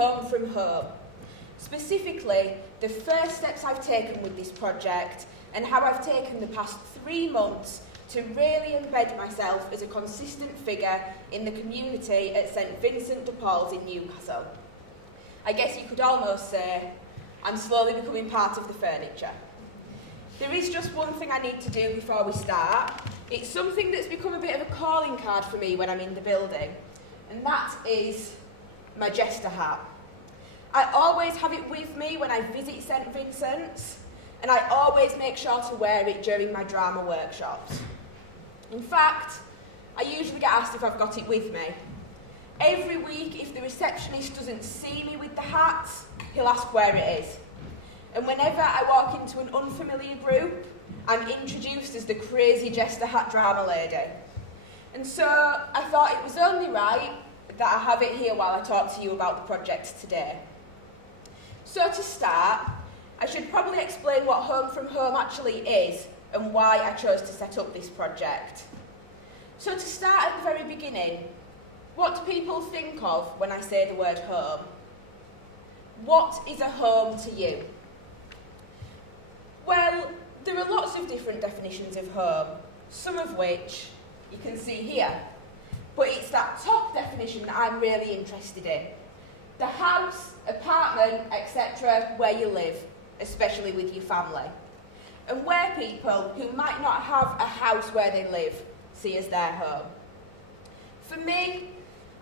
home from home. Specifically, the first steps I've taken with this project and how I've taken the past 3 months to really embed myself as a consistent figure in the community at St Vincent de Paul's in Newcastle. I guess you could almost say I'm slowly becoming part of the furniture. There is just one thing I need to do before we start. It's something that's become a bit of a calling card for me when I'm in the building, and that is my jester hat. I always have it with me when I visit St Vincent's, and I always make sure to wear it during my drama workshops. In fact, I usually get asked if I've got it with me. Every week, if the receptionist doesn't see me with the hat, he'll ask where it is. And whenever I walk into an unfamiliar group, I'm introduced as the crazy jester hat drama lady. And so I thought it was only right that I have it here while I talk to you about the project today. So to start, I should probably explain what Home from Home actually is and why I chose to set up this project. So to start at the very beginning, what do people think of when I say the word home? What is a home to you? Well, there are lots of different definitions of home, some of which you can see here. But it's that top definition that I'm really interested in. The house, apartment, etc., where you live, especially with your family. And where people who might not have a house where they live see as their home. For me,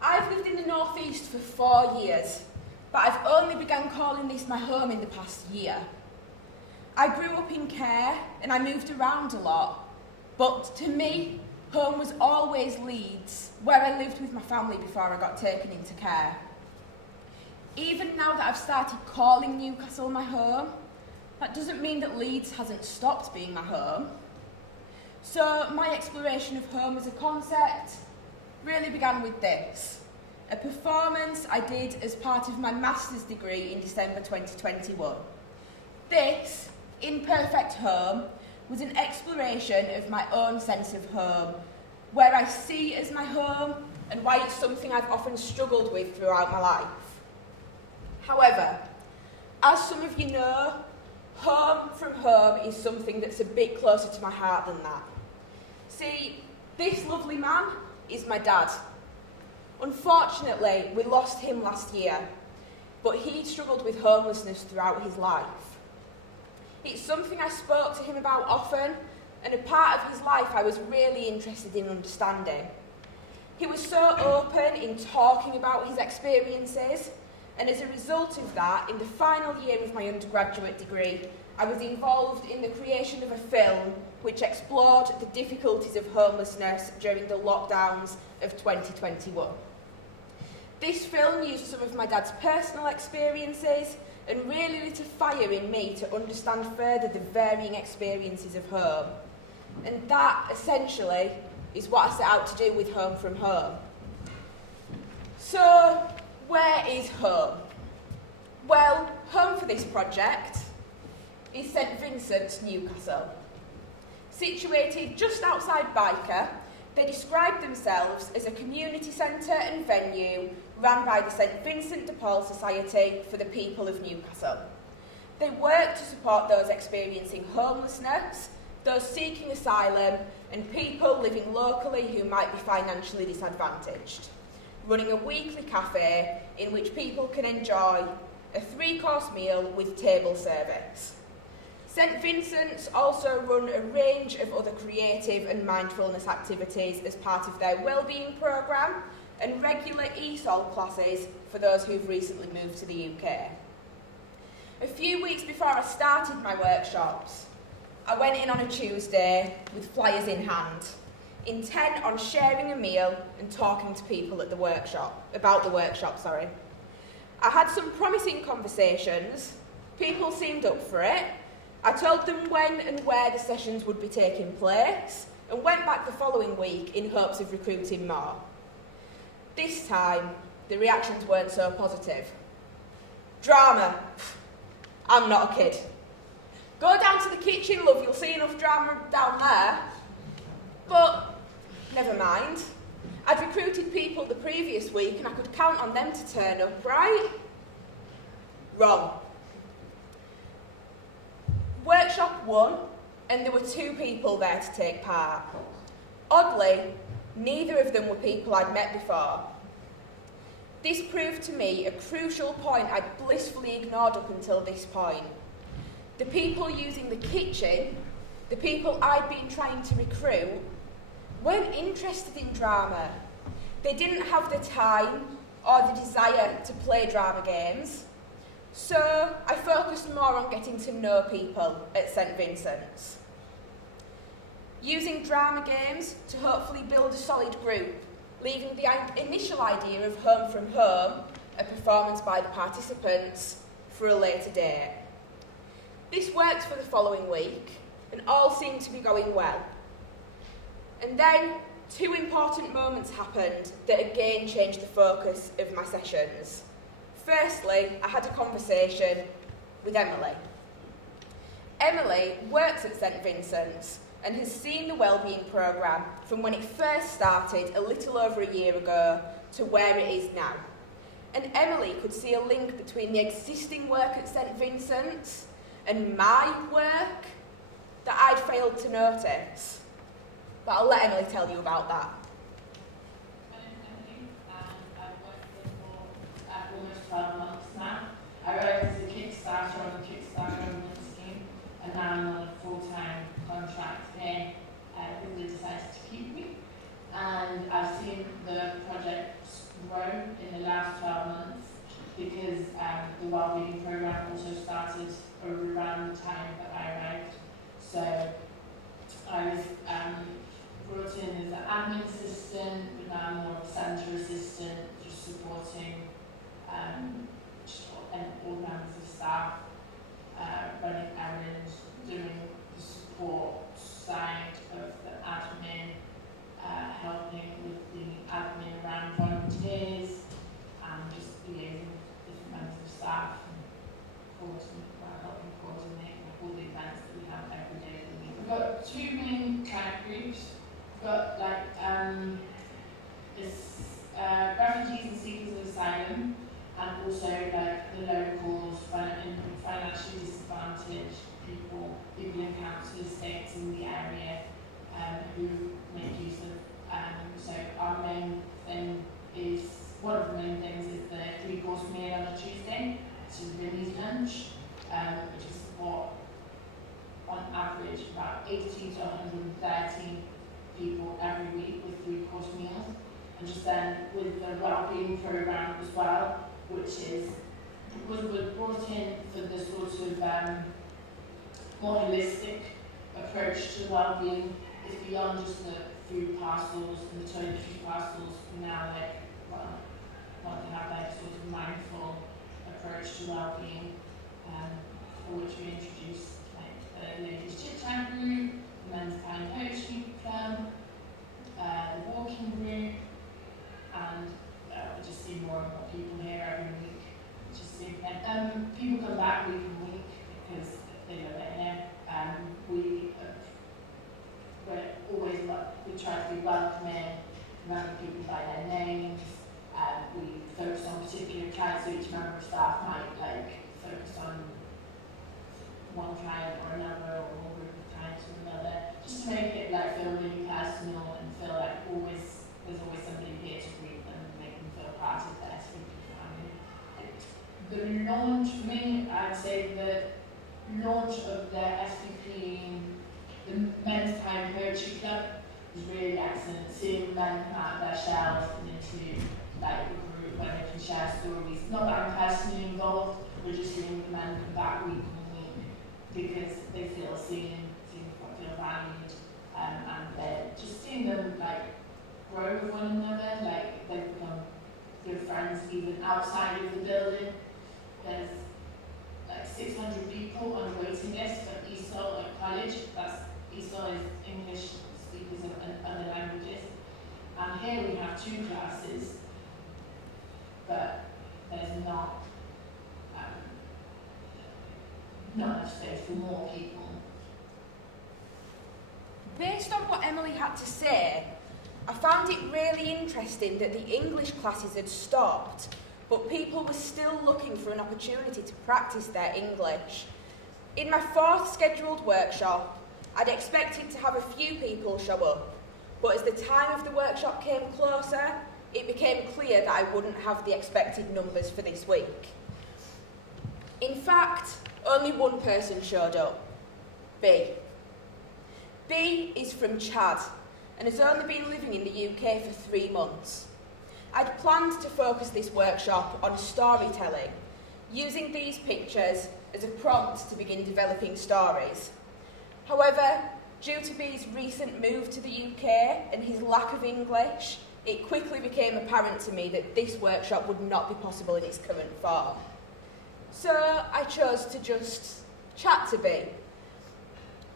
I've lived in the North East for 4 years, but I've only begun calling this my home in the past year. I grew up in care and I moved around a lot, but to me, home was always Leeds, where I lived with my family before I got taken into care. Even now that I've started calling Newcastle my home, that doesn't mean that Leeds hasn't stopped being my home. So my exploration of home as a concept really began with this, a performance I did as part of my master's degree in December 2021. This, Imperfect Home, was an exploration of my own sense of home, where I see as my home and why it's something I've often struggled with throughout my life. However, as some of you know, Home from Home is something that's a bit closer to my heart than that. See, this lovely man is my dad. Unfortunately, we lost him last year, but he struggled with homelessness throughout his life. It's something I spoke to him about often, and a part of his life I was really interested in understanding. He was so open in talking about his experiences, and as a result of that, in the final year of my undergraduate degree, I was involved in the creation of a film which explored the difficulties of homelessness during the lockdowns of 2021. This film used some of my dad's personal experiences and really lit a fire in me to understand further the varying experiences of home. And that, essentially, is what I set out to do with Home from Home. So, where is home? Well, home for this project is St Vincent's, Newcastle. Situated just outside Byker, they describe themselves as a community centre and venue run by the St Vincent de Paul Society for the people of Newcastle. They work to support those experiencing homelessness, those seeking asylum, and people living locally who might be financially disadvantaged, running a weekly cafe in which people can enjoy a 3-course meal with table service. St Vincent's also run a range of other creative and mindfulness activities as part of their wellbeing programme and regular ESOL classes for those who've recently moved to the UK. A few weeks before I started my workshops, I went in on a Tuesday with flyers in hand, intent on sharing a meal and talking to people at the workshop, about the workshop. I had some promising conversations, people seemed up for it. I told them when and where the sessions would be taking place and went back the following week in hopes of recruiting more. This time, the reactions weren't so positive. Drama. I'm not a kid. Go down to the kitchen, love, you'll see enough drama down there. But never mind. I'd recruited people the previous week and I could count on them to turn up, right? Wrong. Workshop 1, and there were 2 people there to take part. Oddly, neither of them were people I'd met before. This proved to me a crucial point I'd blissfully ignored up until this point. The people using the kitchen, the people I'd been trying to recruit, weren't interested in drama. They didn't have the time or the desire to play drama games. So I focused more on getting to know people at St Vincent's. Using drama games to hopefully build a solid group, leaving the initial idea of Home from Home, a performance by the participants, for a later date. This worked for the following week, and all seemed to be going well. And then 2 important moments happened that again changed the focus of my sessions. Firstly, I had a conversation with Emily. Emily works at St Vincent's and has seen the wellbeing programme from when it first started a little over a year ago to where it is now. And Emily could see a link between the existing work at St Vincent's and my work that I'd failed to notice. But I'll let Emily tell you about that. My name's Emily, and I've worked here for almost 12 months now. I worked as a Kickstarter on the Kickstarter government scheme, and now I'm on a full-time contract here. They decided to keep me, and I've seen the project grow in the last 12 months because the wellbeing programme also started around the time that I arrived. So I was brought in as an admin assistant, but now I'm more of a centre assistant, just supporting all members of staff, running errands, doing the support side of the admin, helping with the admin around volunteers, and just liaising with different members of staff and helping coordinate all the events that we have every day of the week. We've got 2 main kind of groups. We've got refugees and seekers of asylum, and also the locals, financially disadvantaged people in council estates in the area who make use of. So our main thing is, one of the main things is the 3-course meal on a Tuesday, which is Vinnie's lunch, which is what on average about 80 to 130 people every week with 3-course meals. And just then with the wellbeing programme as well, which was brought in for the sort of more holistic approach to wellbeing. It's beyond just the food parcels and the toiletry parcels. We now want to have that sort of mindful approach to wellbeing, for which we introduced the ladies chit chat group, the men's time poetry club, the walking group, and we just see more and more people here every week. People come back week on week because they love it here. We try to be welcoming, remember people by their names. We focus on particular clients, so each member of staff might focus on one client or another, or one group of clients or another, just to make it feel really personal and feel like there's always somebody here to greet them and make them feel part of their SVP family. The launch, for me, I'd say the launch of the SVP, the Men's Time Poetry Club, is really excellent. Seeing men come out of their shells and into a group where they can share stories. Not that I'm personally involved, we're just seeing the men come back week on week because they feel seen, feel valued, and they're just seeing them grow with one another. They've become good friends even outside of the building. There's 600 people on a waiting list at ESOL at college. ESOL is English speakers of other languages. And here we have 2 classes, but there's not enough space for more people. Based on what Emily had to say, I found it really interesting that the English classes had stopped but people were still looking for an opportunity to practice their English. In my fourth scheduled workshop, I'd expected to have a few people show up, but as the time of the workshop came closer, it became clear that I wouldn't have the expected numbers for this week. In fact, only one person showed up, B. B is from Chad and has only been living in the UK for 3 months. I'd planned to focus this workshop on storytelling, using these pictures as a prompt to begin developing stories. However, due to B's recent move to the UK and his lack of English, it quickly became apparent to me that this workshop would not be possible in its current form. So I chose to just chat to B.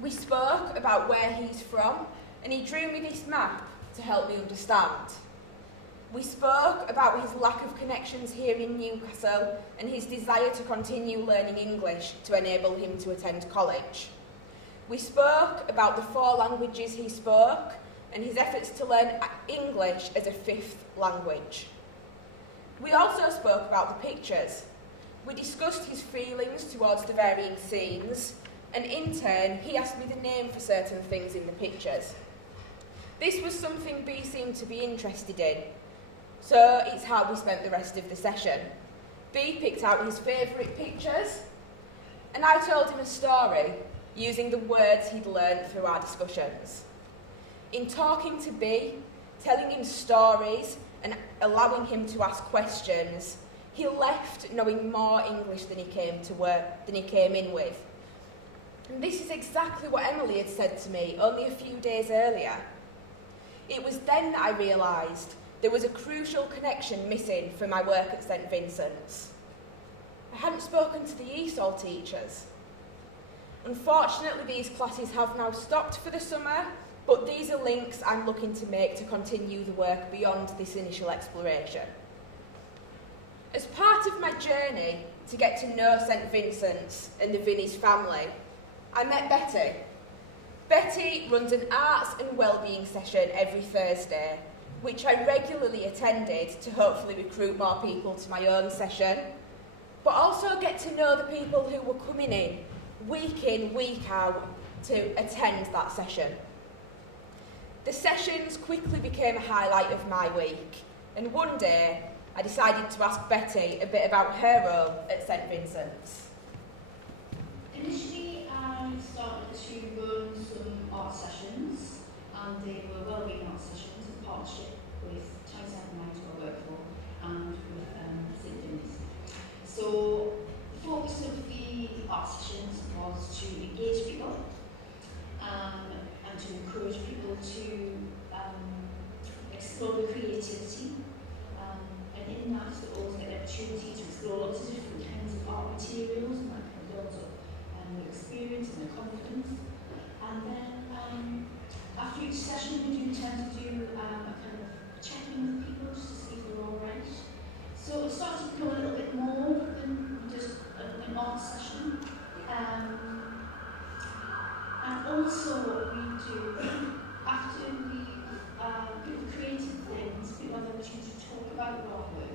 We spoke about where he's from, and he drew me this map to help me understand. We spoke about his lack of connections here in Newcastle and his desire to continue learning English to enable him to attend college. We spoke about the 4 languages he spoke and his efforts to learn English as a 5th language. We also spoke about the pictures. We discussed his feelings towards the varying scenes, and in turn, he asked me the name for certain things in the pictures. This was something B seemed to be interested in, so it's how we spent the rest of the session. B picked out his favourite pictures, and I told him a story using the words he'd learned through our discussions. In talking to B, telling him stories and allowing him to ask questions, he left knowing more English than he came in with. And this is exactly what Emily had said to me only a few days earlier. It was then that I realised there was a crucial connection missing from my work at St Vincent's. I hadn't spoken to the ESOL teachers. Unfortunately, these classes have now stopped for the summer, but these are links I'm looking to make to continue the work beyond this initial exploration. As part of my journey to get to know St Vincent's and the Vinnie's family, I met Betty. Betty runs an arts and wellbeing session every Thursday, which I regularly attended to hopefully recruit more people to my own session, but also get to know the people who were coming in, week out, to attend that session. The sessions quickly became a highlight of my week, and one day I decided to ask Betty a bit about her role at St Vincent's. Initially, I started to run some art sessions, and they were wellbeing art sessions in partnership with Tyneside who I work for, and with St Vincent's. So the focus of the art sessions was to engage people and to encourage people to explore the creativity. And in that, they always get the opportunity to explore lots of different kinds of art materials, and that kind of builds up their experience and their confidence. And then after each session, we do tend to do a kind of check-in with people just to see if they're all right. So it starts to become a little bit more than just an art session. And also what we do, after we've created things, people have the opportunity to talk about their artwork.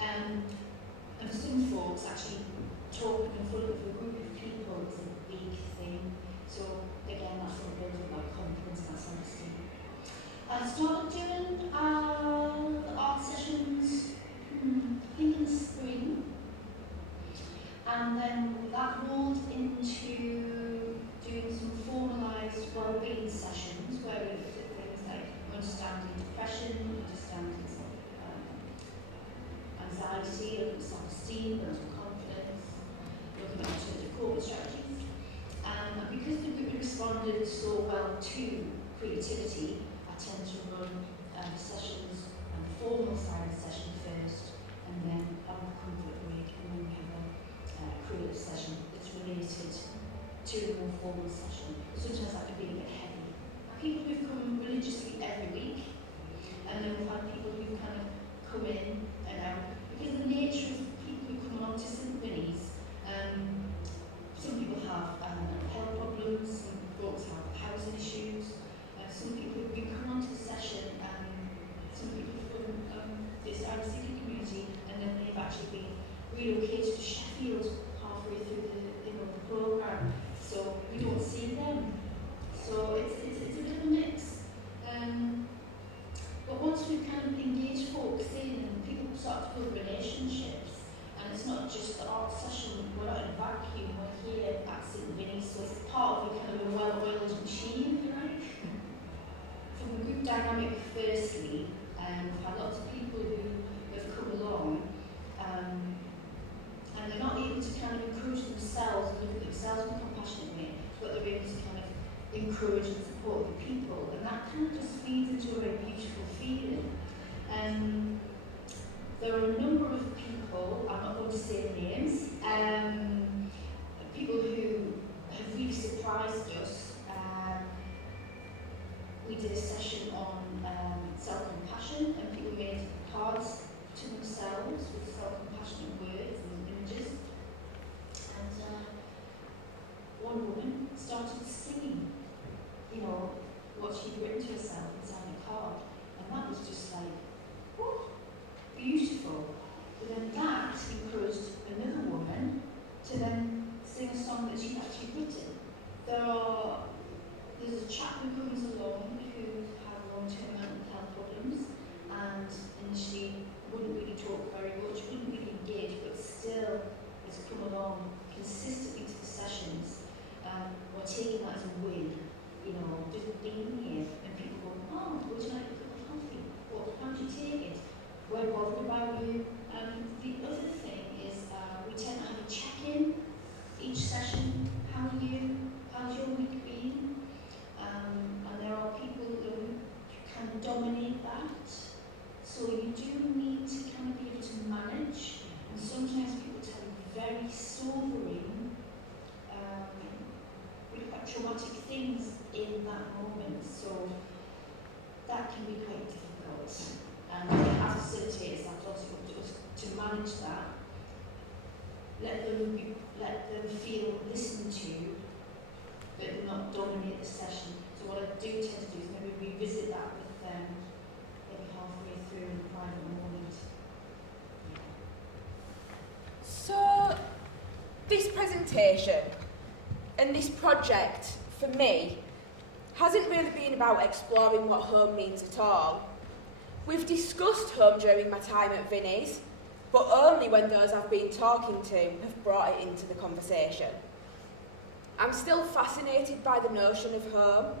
And some folks actually talking in front of a group of people is a big thing. So again, that's what builds up my confidence and self-esteem. I started doing the art sessions, I think in the spring. And then that rolled into doing some formalised wellbeing sessions where we looked at things like understanding depression, understanding anxiety, looking at self-esteem, building confidence, looking at alternative coping strategies. And because the group responded so well to creativity, I tend to run sessions on the formal side of the session first, and then have a comfort break, and then we have a creative session that's related to a more formal session. Sometimes that can be a bit heavy. People who come religiously every week, and then we've had people who kind of come in and out. Because the nature of people who come along to St Vinnie's, some people have health problems, some folks have housing issues, some people who come onto the session, some people from decide relocated to Sheffield halfway through the programme, so we don't see them. So it's a bit of a mix. But once we've kind of engaged folks in and people start to build relationships, and it's not just the art session, we're not in a vacuum, we're here at St Vinny's, so it's part of a kind of a well-oiled machine, if you like. From a group dynamic, firstly, we've had lots of people who have come along, and they're not able to kind of encourage themselves and look at themselves in a compassionate way, but they're able to kind of encourage and support the people, and that kind of just feeds into a very beautiful feeling. There are a number of people, I'm not going to say names, people who have really surprised us. We did a session on self-compassion, and people made cards to themselves with self-compassionate words and images. And one woman started singing, what she'd written to herself inside a card, and that was just like, oh, beautiful. But then that encouraged another woman to then sing a song that she'd actually written. There's a chap who comes along who had long-term mental health problems, and initially wouldn't really talk very much, wouldn't really engage, but still has come along consistently to the sessions. We're taking that as a win. Just being here, and people go, oh, would you like a cup of coffee? How do you take it? We're bothered about you. The other thing is we tend to have a check-in each session. How are you? How's your week been? And there are people who kind of dominate that. So you do need to kind of be able to manage. And sometimes people tell you very sobering, really quite traumatic things in that moment, so that can be quite difficult. And as facilitators, that's also up to us to manage that. Let them feel listened to, but not dominate the session. So what I do tend to do is maybe revisit that with them maybe halfway through in a private moment. So this presentation and this project, for me, hasn't really been about exploring what home means at all. We've discussed home during my time at Vinny's, but only when those I've been talking to have brought it into the conversation. I'm still fascinated by the notion of home,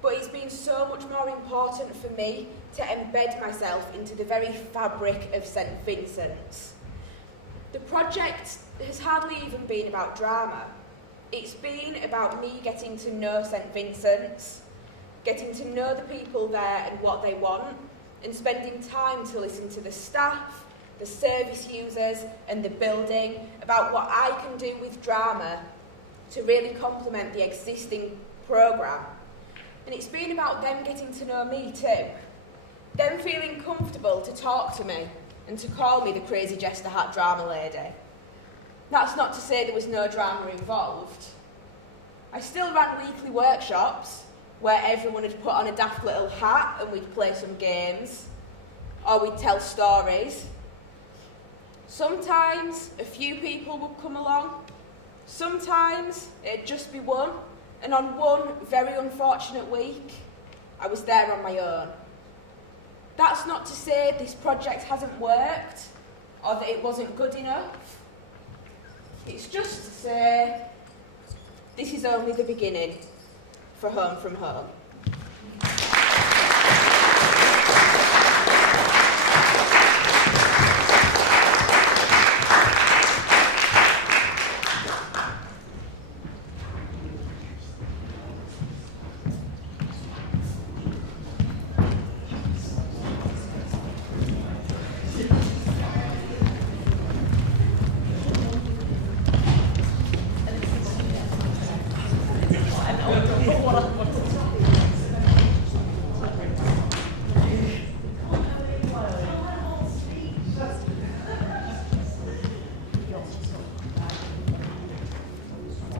but it's been so much more important for me to embed myself into the very fabric of St Vincent's. The project has hardly even been about drama. It's been about me getting to know St Vincent's, getting to know the people there and what they want, and spending time to listen to the staff, the service users and the building about what I can do with drama to really complement the existing programme. And it's been about them getting to know me too, them feeling comfortable to talk to me and to call me the crazy jester hat drama lady. That's not to say there was no drama involved. I still ran weekly workshops where everyone had put on a daft little hat and we'd play some games, or we'd tell stories. Sometimes a few people would come along, sometimes it'd just be one, and on one very unfortunate week, I was there on my own. That's not to say this project hasn't worked, or that it wasn't good enough. It's just to say, this is only the beginning for Home from Home.